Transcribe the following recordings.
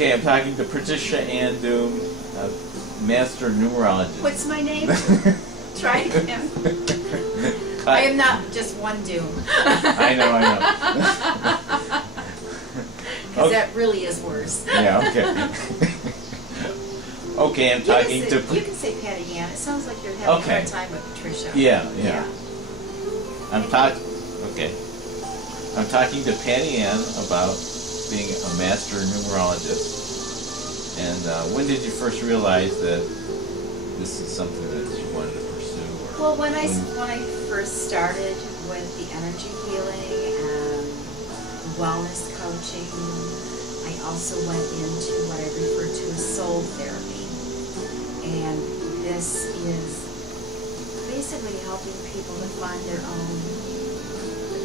Okay, I'm talking to Patricia Ann Dooms, Master Numerologist. What's my name? Try again. I am not just one Doom. I know. Because okay. That really is worse. Yeah, okay. Okay, I'm talking to... You can say Patty Ann. It sounds like you're having a hard time with Patricia. Yeah. I'm talking to Patty Ann about being a master numerologist. And when did you first realize that this is something that you wanted to pursue? Well, when I first started with the energy healing and wellness coaching, I also went into what I refer to as soul therapy. And this is basically helping people to find the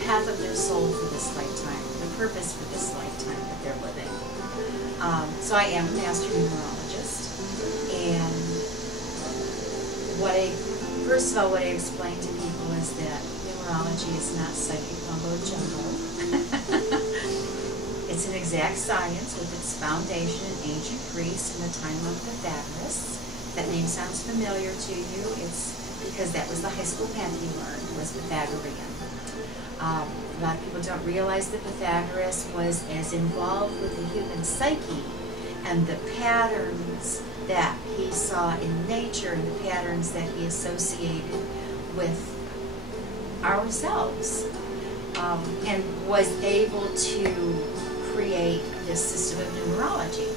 path of their soul for this lifetime, the purpose for this lifetime that they're living. So I am a master numerologist, and first of all, what I explain to people is that numerology is not psychic mumbo jumbo. It's an exact science with its foundation in ancient Greece in the time of Pythagoras. That name sounds familiar to you. It's because that was the high school path you learned, was Pythagorean. A lot of people don't realize that Pythagoras was as involved with the human psyche and the patterns that he saw in nature and the patterns that he associated with ourselves, and was able to create this system of numerology.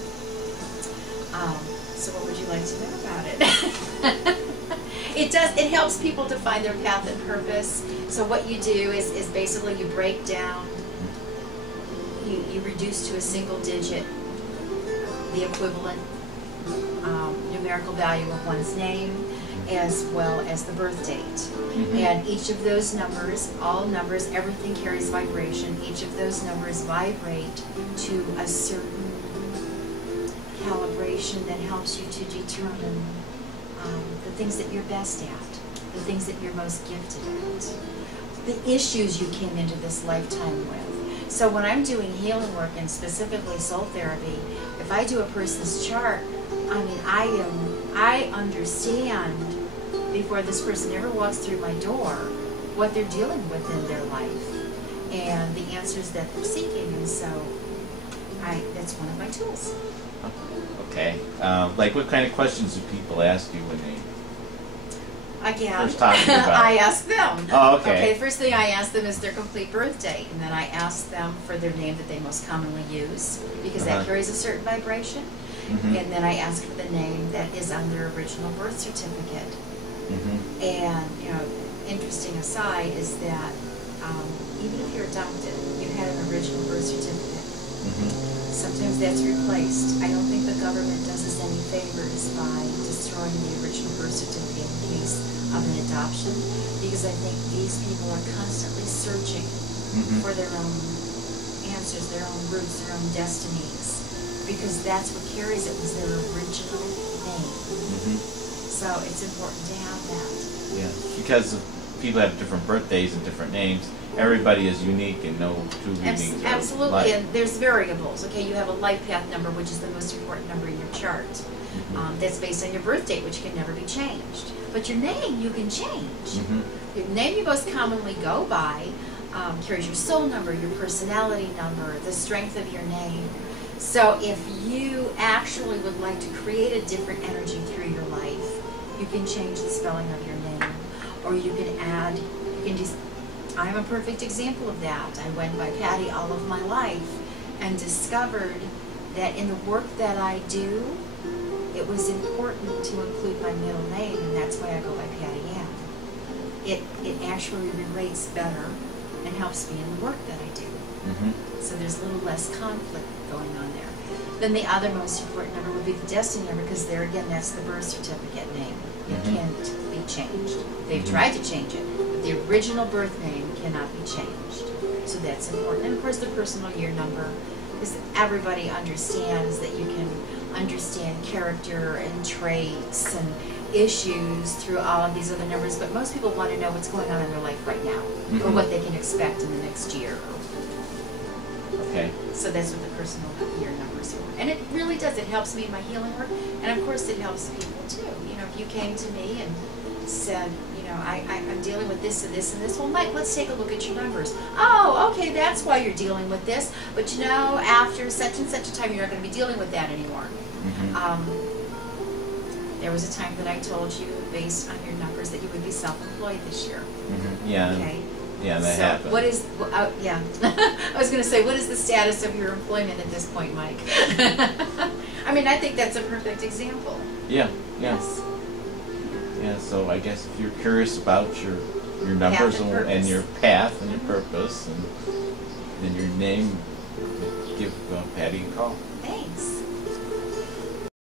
So what would you like to know about it? It helps people to find their path and purpose. So what you do is basically you break down, you reduce to a single digit the equivalent numerical value of one's name, as well as the birth date. And each of those numbers, all numbers, everything carries vibration. Each of those numbers vibrate to a certain calibration that helps you to determine the things that you're best at, the things that you're most gifted at, the issues you came into this lifetime with. So when I'm doing healing work, and specifically soul therapy, if I do a person's chart, I mean, I understand before this person ever walks through my door what they're dealing with in their life and the answers that they're seeking, and so that's one of my tools. Okay. Like what kind of questions do people ask you when they first talk to you about it? I ask them. Oh, okay. Okay, the first thing I ask them is their complete birth date, and then I ask them for their name that they most commonly use, because that carries a certain vibration. And then I ask for the name that is on their original birth certificate. And, you know, interesting aside is that even if you're adopted, you had an original birth certificate. Sometimes that's replaced. I don't think the government does us any favors by destroying the original birth certificate in case of an adoption, because I think these people are constantly searching for their own answers, their own roots, their own destinies, because that's what carries it, was their original name. So it's important to have that. Yeah, because people have different birthdays and different names. Everybody is unique, and no two meanings are absolutely, alike. and there's variables. Okay, you have a life path number, which is the most important number in your chart. That's based on your birth date, which can never be changed. But your name, you can change. Your name you most commonly go by carries your soul number, your personality number, the strength of your name. So if you actually would like to create a different energy through your life, you can change the spelling of your name, or you can add, I'm a perfect example of that. I went by Patty all of my life and discovered that in the work that I do, it was important to include my middle name, and that's why I go by Patty Ann. It actually relates better and helps me in the work that I do. So there's a little less conflict going on there. Then the other most important number would be the destiny number, because there again, that's the birth certificate name. It can't be changed. They've tried to change it, but the original birth name cannot be changed. So that's important. And of course the personal year number, because everybody understands that you can understand character and traits and issues through all of these other numbers, but most people want to know what's going on in their life right now, or what they can expect in the next year. Okay. So that's what the personal year numbers are. And it really does. It helps me in my healing work. And of course it helps people too. You know, if you came to me and said, you know, I'm dealing with this and this and this. Well, Mike, let's take a look at your numbers. Oh, okay, that's why you're dealing with this. But you know, after such and such a time, you're not going to be dealing with that anymore. There was a time that I told you, based on your numbers, that you would be self-employed this year. Yeah. Okay. Yeah, that happened. What is? Yeah. I was going to say, what is the status of your employment at this point, Mike? I mean, I think that's a perfect example. Yeah. Yes. Yeah. So I guess if you're curious about your numbers and your path and your purpose and your name, give Patty a call.